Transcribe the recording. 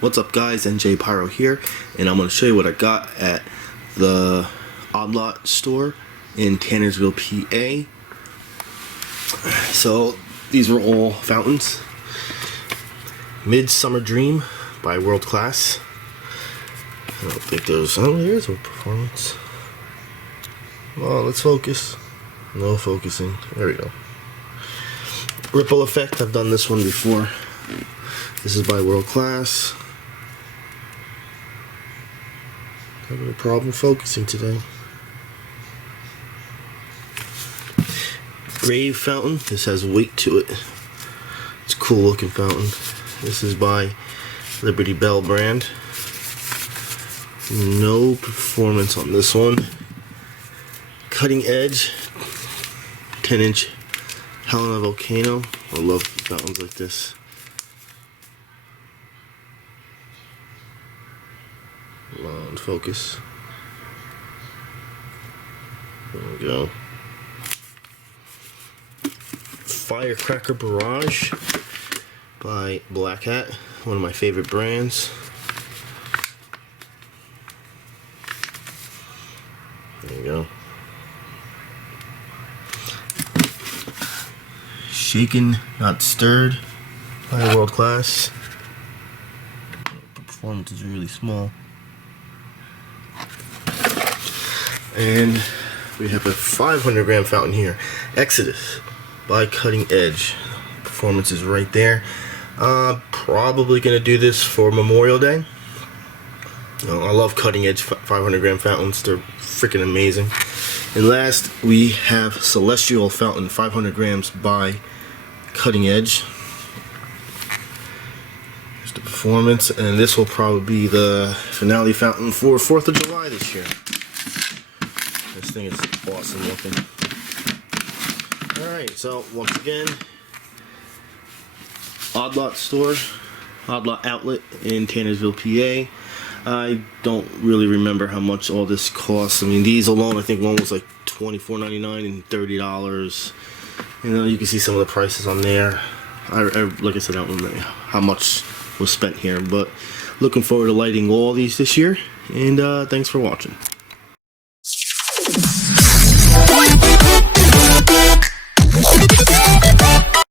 What's up guys, NJ Pyro here, and I'm going to show you what I got at the Odd Lot store in Tannersville, PA. So these were all fountains. Midsummer Dream by World Class. I don't think there's, there's a performance. Well, let's focus. No focusing. There we go. Ripple Effect, I've done this one before. This is by World Class. Having a problem focusing today. Rave Fountain. This has weight to it. It's a cool looking fountain. This is by Liberty Bell brand. No performance on this one. Cutting Edge 10-inch Helena Volcano. I love fountains like this. Come on, focus. There we go. Firecracker Barrage by Black Hat, one of my favorite brands. There you go. Shaken, Not Stirred by World Class. The performance is really small. And we have a 500 gram fountain here. Exodus by Cutting Edge. Performance is right there. Probably going to do this for Memorial Day. I love Cutting Edge 500 gram fountains. They're freaking amazing. And last, we have Celestial Fountain 500 grams by Cutting Edge. Here's the performance, and this will probably be the finale fountain for 4th of July this year. This thing is awesome looking. Alright, so once again, Odd Lot store, Odd Lot outlet in Tannersville, PA. I don't really remember how much all this costs. I mean, these alone, I think one was like $24.99 and $30. You know, you can see some of the prices on there. Like I said, I don't know how much was spent here, but looking forward to lighting all these this year. And thanks for watching.